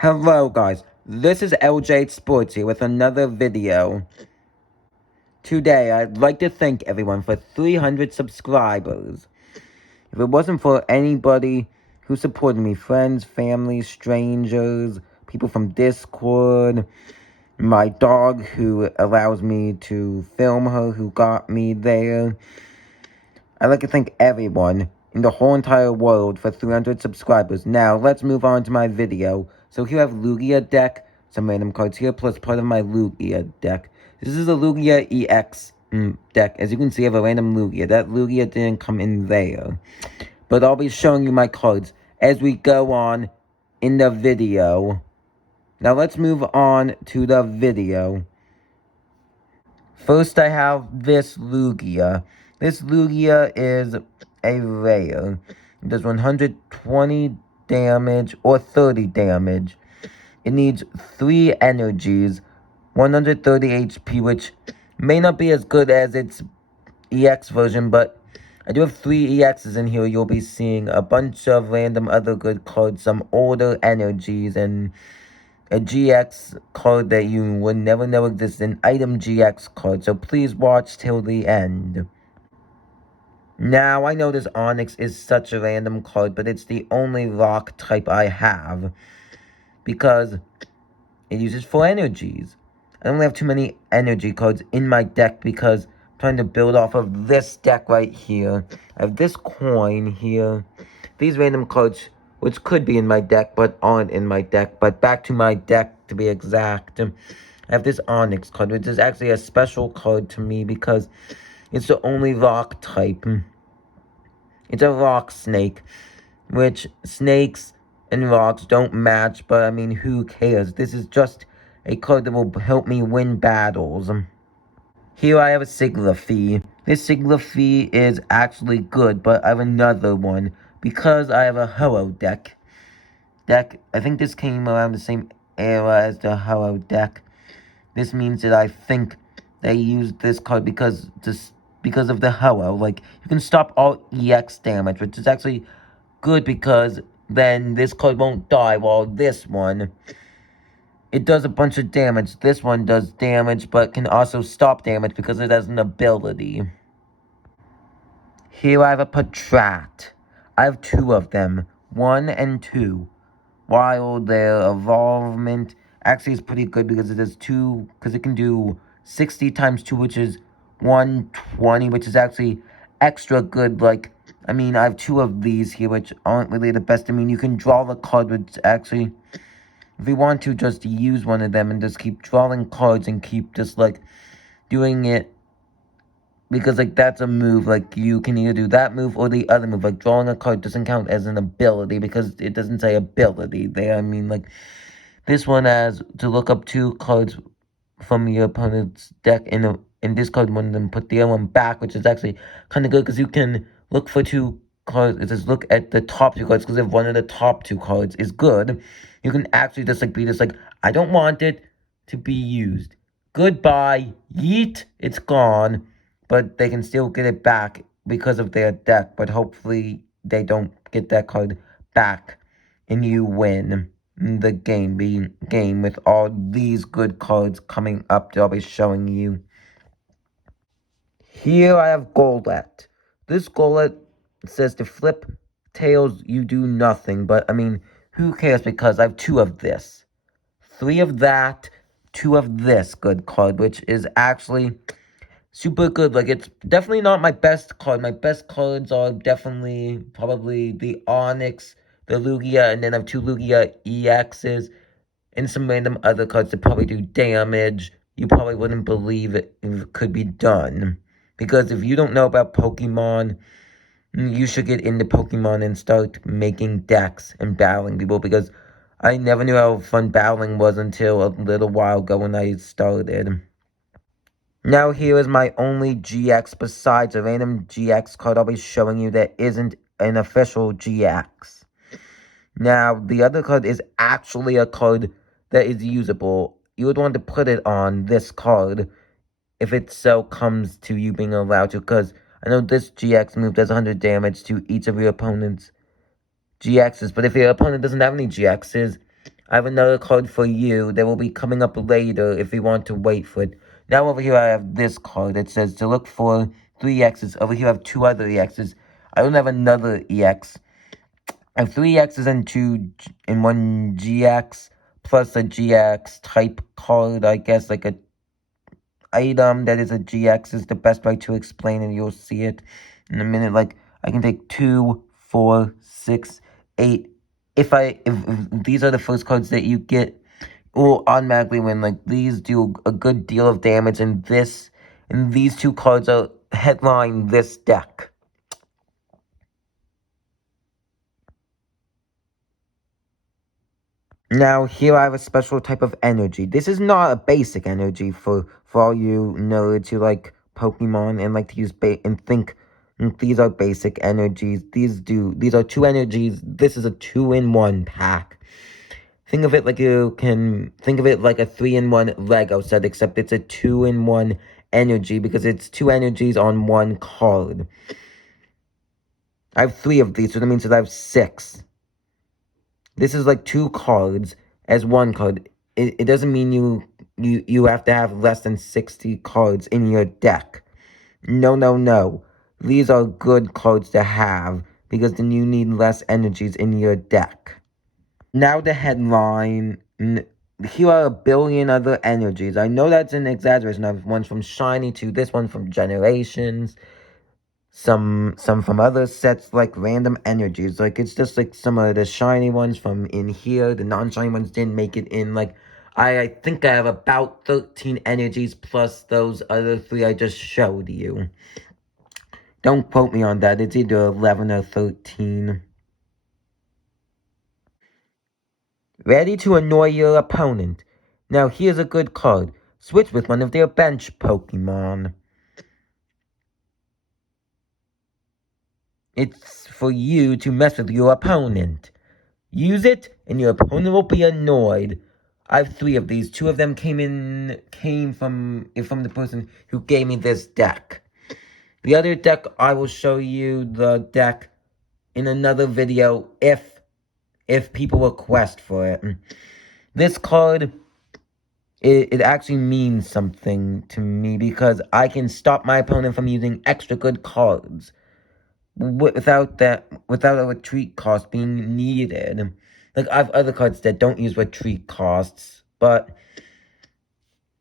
Hello guys, this is LJ8 Sports here with another video. Today I'd like to thank everyone for 300 subscribers. If it wasn't for anybody who supported me, friends, family, strangers, people from Discord, my dog who allows me to film her, who got me there, I'd like to thank everyone in the whole entire world for 300 subscribers. Now, let's move on to my video. So here I have Lugia deck, some random cards here, plus part of my Lugia deck. This is a Lugia EX deck. As you can see, I have a random Lugia. That Lugia didn't come in there. But I'll be showing you my cards as we go on in the video. Now, let's move on to the video. First, I have this Lugia. This Lugia is a rare. It does 120 damage or 30 damage. It needs 3 energies, 130 HP, which may not be as good as its EX version, but I do have 3 EXs in here. You'll be seeing a bunch of random other good cards, some older energies, and a GX card that you would never know exists, an item GX card, so please watch till the end. Now, I know this Onyx is such a random card, but it's the only rock type I have, because it uses 4 energies. I don't have too many energy cards in my deck, because I'm trying to build off of this deck right here. I have this coin here, these random cards, which could be in my deck, but aren't in my deck. But back to my deck, to be exact. I have this Onyx card, which is actually a special card to me because it's the only rock type. It's a rock snake, which snakes and rocks don't match, but I mean, who cares? This is just a card that will help me win battles. Here I have a Siglafy. This Siglafy is actually good, but I have another one. Because I have a Ho-Oh deck. I think this came around the same era as the Ho-Oh deck. This means that I think they used this card because of the Ho-Oh. Like, you can stop all EX damage, which is actually good because then this card won't die, while this one, it does a bunch of damage. This one does damage, but can also stop damage because it has an ability. Here I have a Patrat. I have 2 of them, 1 and 2. While their evolvement actually is pretty good because it does 2, because it can do 60 times 2, which is 120, which is actually extra good. Like, I mean, I have 2 of these here, which aren't really the best. I mean, you can draw the card, which actually, if you want to, just use one of them and just keep drawing cards and keep just, like, doing it. Because, like, that's a move, like, you can either do that move or the other move. Like, drawing a card doesn't count as an ability because it doesn't say ability there. I mean, like, this one has to look up 2 cards from your opponent's deck in discard one and then put the other one back, which is actually kind of good because you can look for 2 cards. It says look at the top 2 cards, because if one of the top 2 cards is good, you can actually just, like, be just like, I don't want it to be used. Goodbye. Yeet. It's gone. But they can still get it back because of their deck. But hopefully they don't get that card back and you win the game with all these good cards coming up that I'll be showing you. Here I have Golett. This Golett says to flip tails, you do nothing. But, I mean, who cares, because I have 2 of this. 3 of that, 2 of this good card, which is actually super good. Like, it's definitely not my best card. My best cards are definitely probably the Onyx, the Lugia, and then I have 2 Lugia EXs, and some random other cards that probably do damage. You probably wouldn't believe it could be done. Because if you don't know about Pokemon, you should get into Pokemon and start making decks and battling people, because I never knew how fun battling was until a little while ago when I started. Now here is my only GX besides a random GX card I'll be showing you that isn't an official GX. Now, the other card is actually a card that is usable. You would want to put it on this card if it so comes to you being allowed to, because I know this GX move does 100 damage to each of your opponent's GXs, but if your opponent doesn't have any GXs, I have another card for you that will be coming up later if you want to wait for it. Now over here I have this card that says to look for 3 X's. Over here I have 2 other EXs. I don't have another EX. I have 3 X's and 1 GX, plus a GX type card, I guess, like a item that is a GX is the best way to explain it. You'll see it in a minute. Like, I can take 2, 4, 6, 8. If these are the first cards that you get, it will automatically win. Like, these do a good deal of damage, and these 2 cards are headline this deck. Now, here I have a special type of energy. This is not a basic energy for all you nerds who like Pokemon and like to use and think these are basic energies. These are 2 energies. This is a 2-in-1 pack. Think of it like a 3-in-1 Lego set, except it's a 2-in-1 energy because it's 2 energies on 1 card. I have 3 of these, so that means that I have 6. This is like 2 cards as 1 card. It doesn't mean you have to have less than 60 cards in your deck. No, no, no. These are good cards to have because then you need less energies in your deck. Now the headline. Here are a billion other energies. I know that's an exaggeration. I have ones from Shiny to this one from Generations. Some from other sets, like random energies. Like, it's just like some of the shiny ones from in here. The non-shiny ones didn't make it in. Like, I think I have about 13 energies plus those other 3 I just showed you. Don't quote me on that. It's either 11 or 13. Ready to annoy your opponent. Now, here's a good card. Switch with one of their bench Pokemon. It's for you to mess with your opponent. Use it, and your opponent will be annoyed. I have 3 of these. 2 of them came from the person who gave me this deck. The other deck, I will show you the deck in another video if people request for it. This card, it actually means something to me because I can stop my opponent from using extra good cards without a retreat cost being needed. Like, I have other cards that don't use retreat costs, but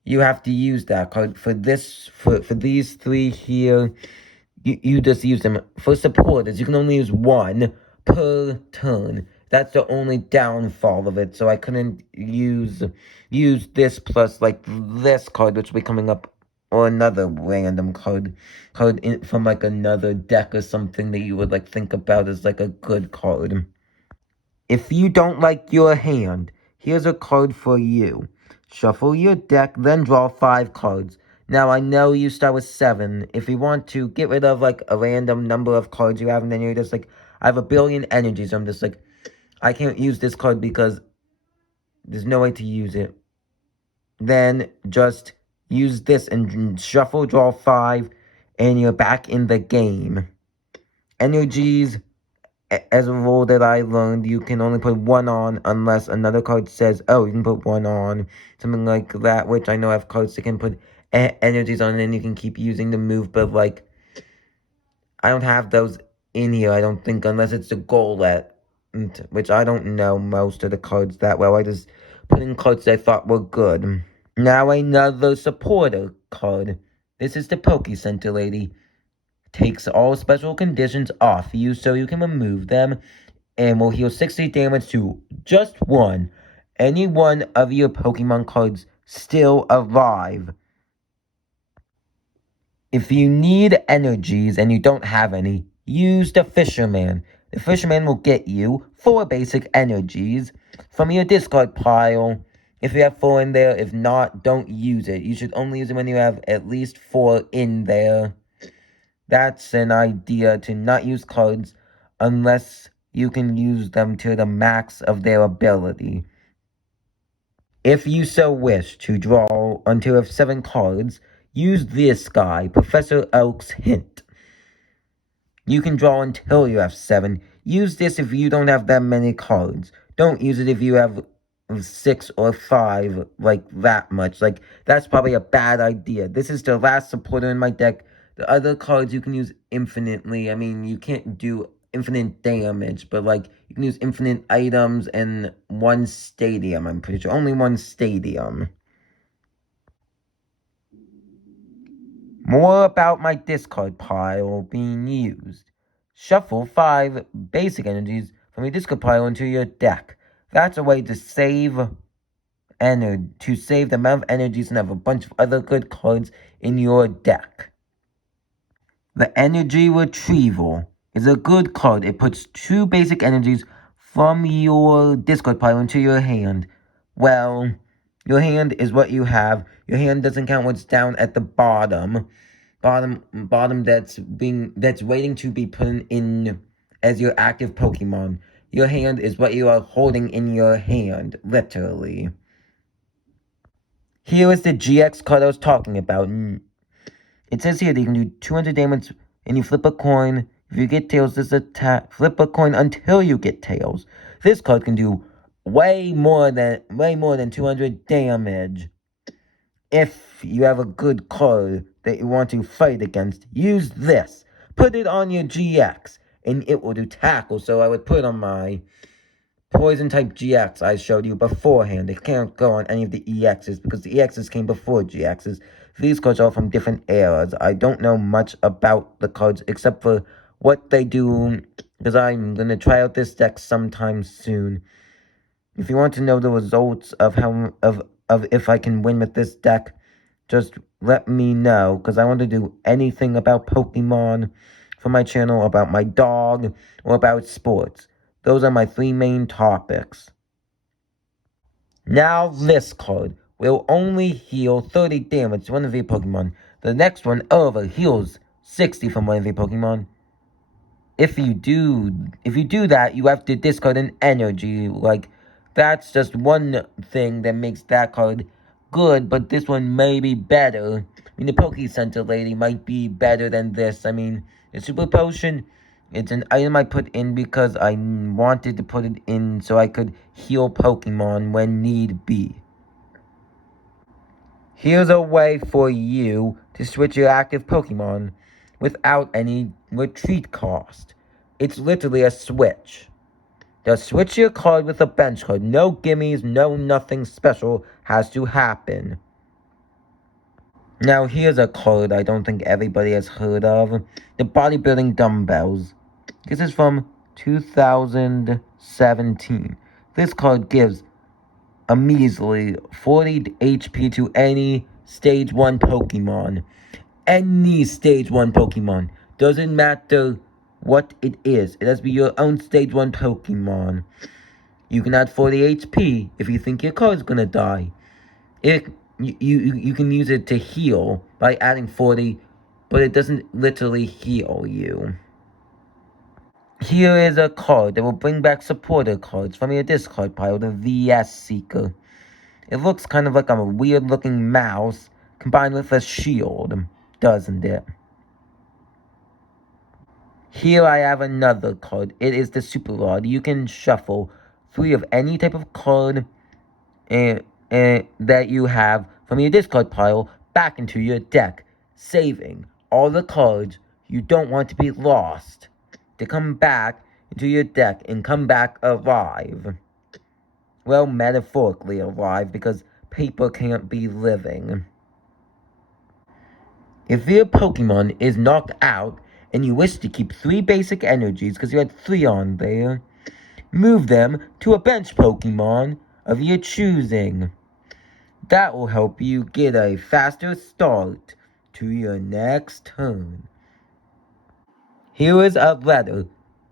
you have to use that card for these 3 here. You just use them for supporters. You can only use 1 per turn. That's the only downfall of it. So I couldn't use this plus like this card, which will be coming up, or another random card from like another deck or something that you would like think about as like a good card. If you don't like your hand, here's a card for you. Shuffle your deck, then draw 5 cards. Now, I know you start with 7. If you want to get rid of, like, a random number of cards you have, and then you're just like, I have a billion energies. I'm just like, I can't use this card because there's no way to use it. Then just use this and shuffle, draw 5, and you're back in the game. Energies, as a rule that I learned, you can only put 1 on unless another card says, oh, you can put 1 on. Something like that, which I know I have cards that can put energies on, and you can keep using the move, but, like, I don't have those in here, I don't think, unless it's the Golett, which I don't know most of the cards that well. I just put in cards that I thought were good. Now another supporter card. This is the Poke Center lady. Takes all special conditions off you so you can remove them, and will heal 60 damage to just any one of your Pokemon cards still alive. If you need energies and you don't have any, use the Fisherman. The Fisherman will get you 4 basic energies from your discard pile. If you have 4 in there, if not, don't use it. You should only use it when you have at least 4 in there. That's an idea, to not use cards unless you can use them to the max of their ability. If you so wish to draw until you have 7 cards, use this guy, Professor Oak's Hint. You can draw until you have 7. Use this if you don't have that many cards. Don't use it if you have 6 or 5, like that much. Like, that's probably a bad idea. This is the last supporter in my deck. The other cards you can use infinitely. I mean, you can't do infinite damage, but like, you can use infinite items and one stadium, I'm pretty sure. Only one stadium. More about my discard pile being used. Shuffle 5 basic energies from your discard pile into your deck. That's a way to save the amount of energies and have a bunch of other good cards in your deck. The Energy Retrieval is a good card. It puts 2 basic energies from your discard pile into your hand. Well, your hand is what you have. Your hand doesn't count what's down at the bottom. Bottom that's waiting to be put in as your active Pokemon. Your hand is what you are holding in your hand, literally. Here is the GX card I was talking about. It says here that you can do 200 damage and you flip a coin. If you get tails, this attack. Flip a coin until you get tails. This card can do way more than 200 damage. If you have a good card that you want to fight against, use this. Put it on your GX, and it will do tackle. So I would put it on my Poison type GX I showed you beforehand. It can't go on any of the EXs because the EXs came before GXs. These cards are from different eras. I don't know much about the cards except for what they do because I'm going to try out this deck sometime soon. If you want to know the results of if I can win with this deck, just let me know because I want to do anything about Pokemon for my channel, about my dog, or about sports. Those are my 3 main topics. Now this card will only heal 30 damage to one of your Pokemon. The next one over heals 60 from one of your Pokemon. If you do that, you have to discard an energy. Like, that's just one thing that makes that card good, but this one may be better. I mean, the Poke Center lady might be better than this. I mean, the Super Potion, it's an item I put in because I wanted to put it in so I could heal Pokemon when need be. Here's a way for you to switch your active Pokemon without any retreat cost. It's literally a switch. Just switch your card with a bench card. No gimmies, no nothing special has to happen. Now here's a card I don't think everybody has heard of. The Bodybuilding Dumbbells. This is from 2017. This card gives a measly 40 HP to any Stage 1 Pokemon. Any Stage 1 Pokemon. Doesn't matter what it is. It has to be your own Stage 1 Pokemon. You can add 40 HP if you think your card's gonna die. You can use it to heal by adding 40, but it doesn't literally heal you. Here is a card that will bring back supporter cards from your discard pile, the VS Seeker. It looks kind of like a weird-looking mouse combined with a shield, doesn't it? Here I have another card. It is the Super Rod. You can shuffle 3 of any type of card that you have from your discard pile back into your deck, saving all the cards you don't want to be lost to come back into your deck and come back alive. Well, metaphorically alive, because paper can't be living. If your Pokemon is knocked out and you wish to keep 3 basic energies because you had 3 on there, move them to a bench Pokemon of your choosing. That will help you get a faster start to your next turn. Here is a letter.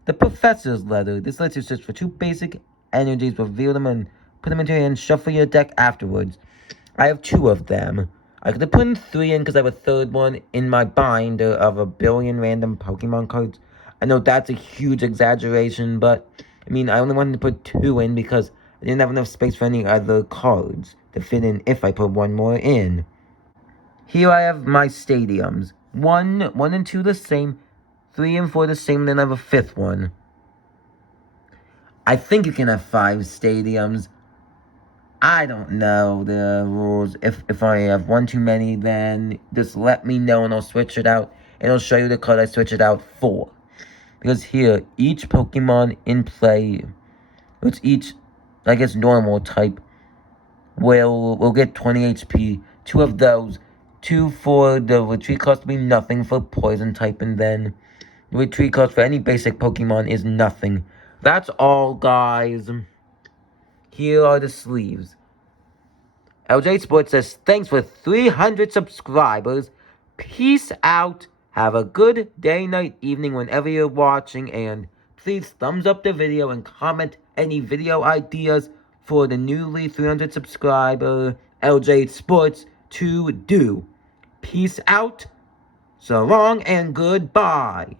The Professor's Letter. This lets you search for 2 basic energies, reveal them, and put them into your hand, shuffle your deck afterwards. I have 2 of them. I could have put 3 in because I have a 3rd one in my binder of 1 billion random Pokemon cards. I know that's a huge exaggeration, but I mean, I only wanted to put 2 in because I didn't have enough space for any other cards to fit in if I put 1 more in. Here I have my stadiums. 1 and 2 the same, 3 and 4 the same, and then I have a 5th one. I think you can have 5 stadiums. I don't know the rules. If I have one too many, then just let me know and I'll switch it out. And I'll show you the card I switch it out for. Because here, each Pokemon in play, which each, I guess, normal type, will get 20 HP. 2 of those. 2 for the retreat cost to be nothing for poison type, and then the retreat cost for any basic Pokemon is nothing. That's all, guys. Here are the sleeves. LJ8 Sports says, thanks for 300 subscribers. Peace out. Have a good day, night, evening, whenever you're watching. And please thumbs up the video and comment any video ideas for the newly 300 subscriber LJ8 Sports to do. Peace out. So long and goodbye.